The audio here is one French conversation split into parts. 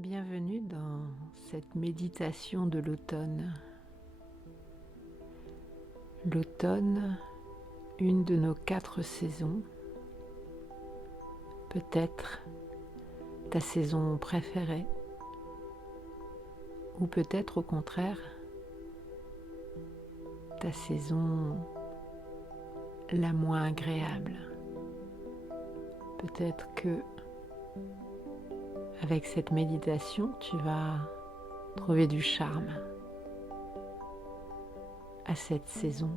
Bienvenue dans cette méditation de l'automne. L'automne, une de nos 4 saisons, peut-être ta saison préférée, ou peut-être au contraire ta saison la moins agréable. Peut-être que avec cette méditation, tu vas trouver du charme à cette saison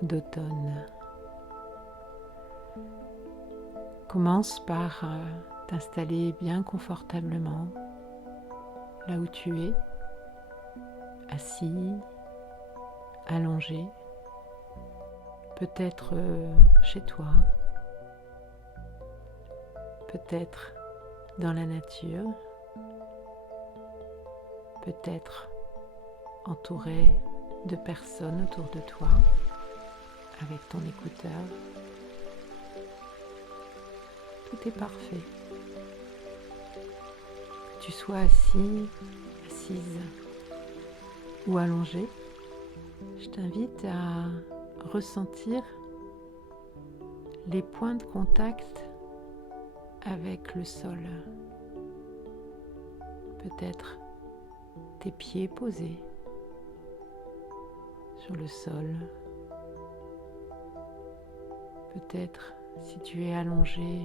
d'automne. Commence par t'installer bien confortablement là où tu es, assis, allongé, peut-être chez toi, peut-être dans la nature, peut-être entouré de personnes autour de toi, avec ton écouteur. Tout est parfait. Que tu sois assis, assise ou allongé, je t'invite à ressentir les points de contact avec le sol. Peut-être tes pieds posés sur le sol. Peut-être, si tu es allongé,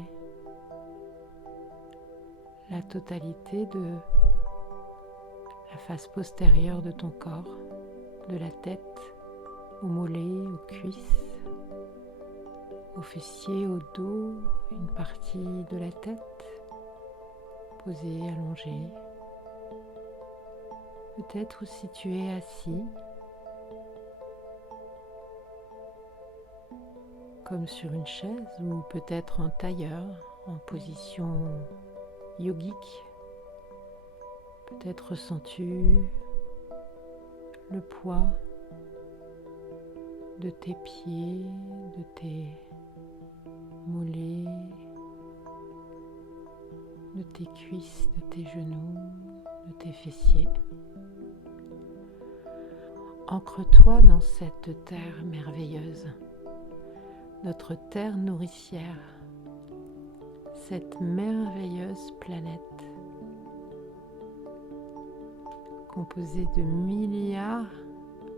la totalité de la face postérieure de ton corps, de la tête aux mollets, aux cuisses, aux fessiers, au dos, une partie de la tête posée, allongée. Peut-être si tu es assis, comme sur une chaise, ou peut-être en tailleur, en position yogique. Peut-être ressens-tu le poids de tes pieds, de tes mollets, de tes cuisses, de tes genoux, de tes fessiers. Ancre-toi dans cette terre merveilleuse, notre terre nourricière, cette merveilleuse planète composée de milliards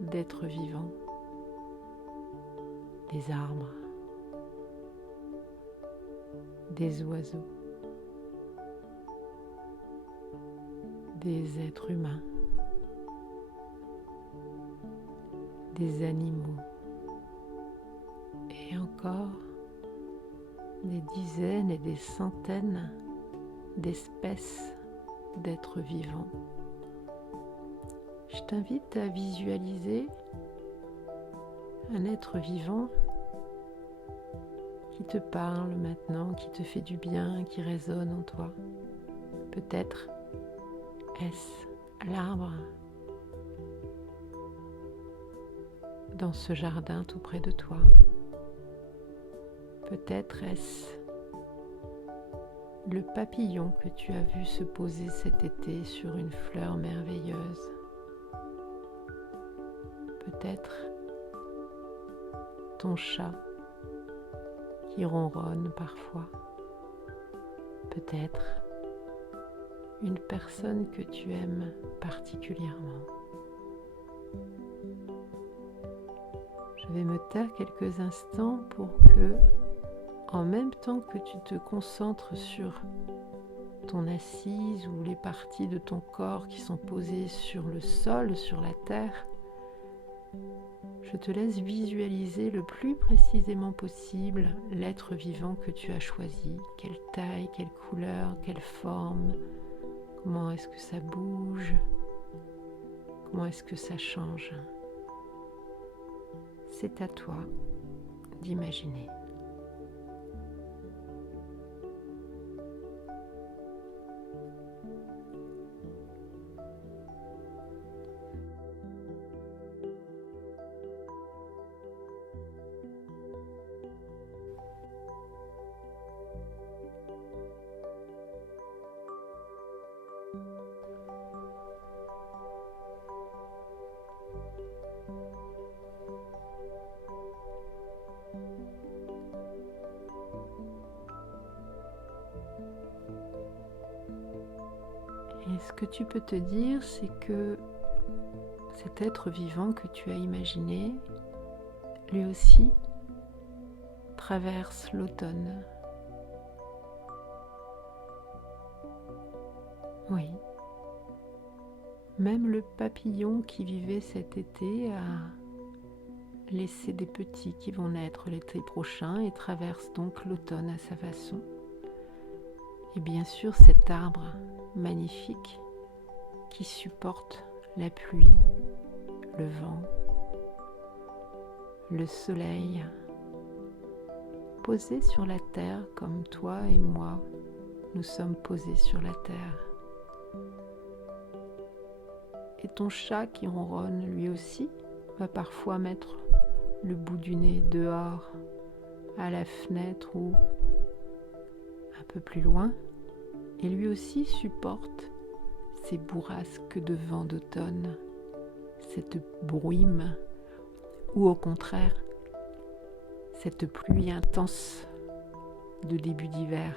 d'êtres vivants, des arbres, des oiseaux, des êtres humains, des animaux et encore des dizaines et des centaines d'espèces d'êtres vivants. Je t'invite à visualiser un être vivant qui te parle maintenant, qui te fait du bien, qui résonne en toi. Peut-être est-ce l'arbre dans ce jardin tout près de toi. Peut-être est-ce le papillon que tu as vu se poser cet été sur une fleur merveilleuse. Peut-être ton chat qui ronronne parfois. Peut-être une personne que tu aimes particulièrement. Je vais me taire quelques instants pour que, en même temps que tu te concentres sur ton assise ou les parties de ton corps qui sont posées sur le sol, sur la terre, je te laisse visualiser le plus précisément possible l'être vivant que tu as choisi. Quelle taille, quelle couleur, quelle forme, comment est-ce que ça bouge, comment est-ce que ça change. C'est à toi d'imaginer. Et ce que tu peux te dire, c'est que cet être vivant que tu as imaginé, lui aussi, traverse l'automne. Oui. Même le papillon qui vivait cet été a laissé des petits qui vont naître l'été prochain et traverse donc l'automne à sa façon. Et bien sûr, cet arbre magnifique qui supporte la pluie, le vent, le soleil, posé sur la terre comme toi et moi, nous sommes posés sur la terre. Et ton chat qui ronronne lui aussi va parfois mettre le bout du nez dehors, à la fenêtre ou un peu plus loin, et lui aussi supporte ces bourrasques de vent d'automne, cette brume, ou au contraire, cette pluie intense de début d'hiver,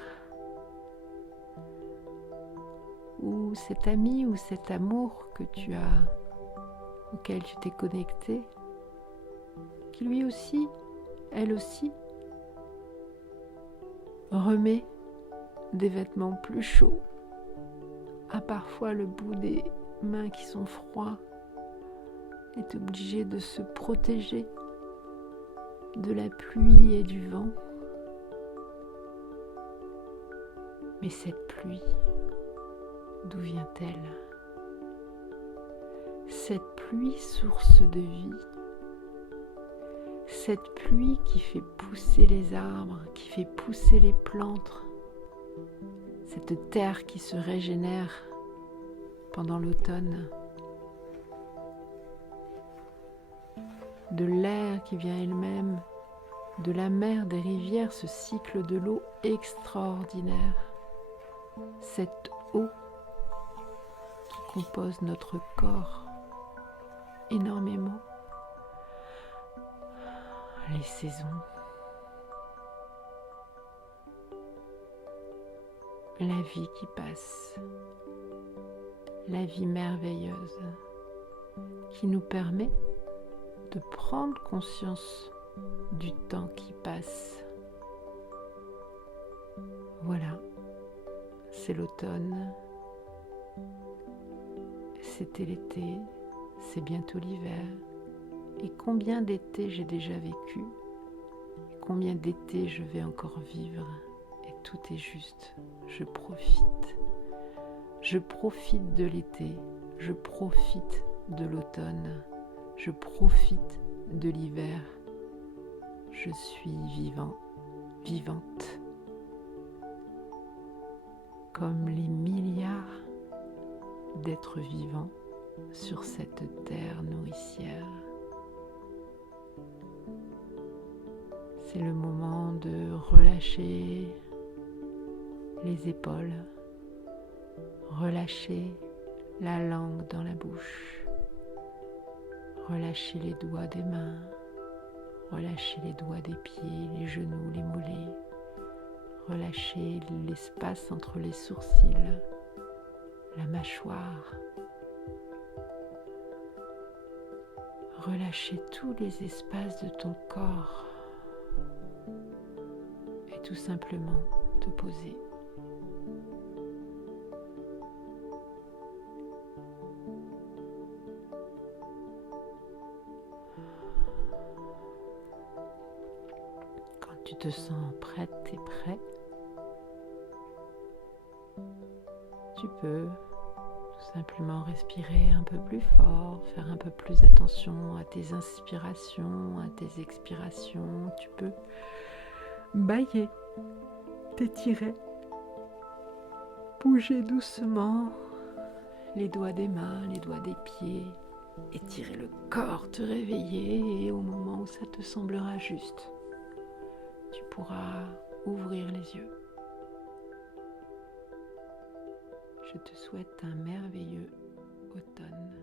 ou cet ami ou cet amour que tu as, auquel tu t'es connecté, qui lui aussi, elle aussi, remet des vêtements plus chauds, a parfois le bout des mains qui sont froids, est obligé de se protéger de la pluie et du vent. Mais cette pluie, d'où vient-elle? Cette pluie, source de vie, cette pluie qui fait pousser les arbres, qui fait pousser les plantes, cette terre qui se régénère pendant l'automne, de l'air qui vient elle-même, de la mer, des rivières, ce cycle de l'eau extraordinaire, cette eau qui compose notre corps énormément, les saisons, la vie qui passe, la vie merveilleuse qui nous permet de prendre conscience du temps qui passe. Voilà, c'est l'automne, c'était l'été, c'est bientôt l'hiver. Et combien d'étés j'ai déjà vécu, et combien d'étés je vais encore vivre, et tout est juste, je profite. Je profite de l'été, je profite de l'automne, je profite de l'hiver. Je suis vivant, vivante, comme les milliards d'êtres vivants sur cette terre nourricière. C'est le moment de relâcher les épaules, relâcher la langue dans la bouche, relâcher les doigts des mains, relâcher les doigts des pieds, les genoux, les mollets, relâcher l'espace entre les sourcils, la mâchoire, relâcher tous les espaces de ton corps et tout simplement te poser. Quand tu te sens prête et prêt, tu peux tout simplement respirer un peu plus fort, faire un peu plus attention à tes inspirations, à tes expirations. Tu peux bâiller, t'étirer, bouger doucement les doigts des mains, les doigts des pieds, étirer le corps, te réveiller et au moment où ça te semblera juste, tu pourras ouvrir les yeux. Je te souhaite un merveilleux automne.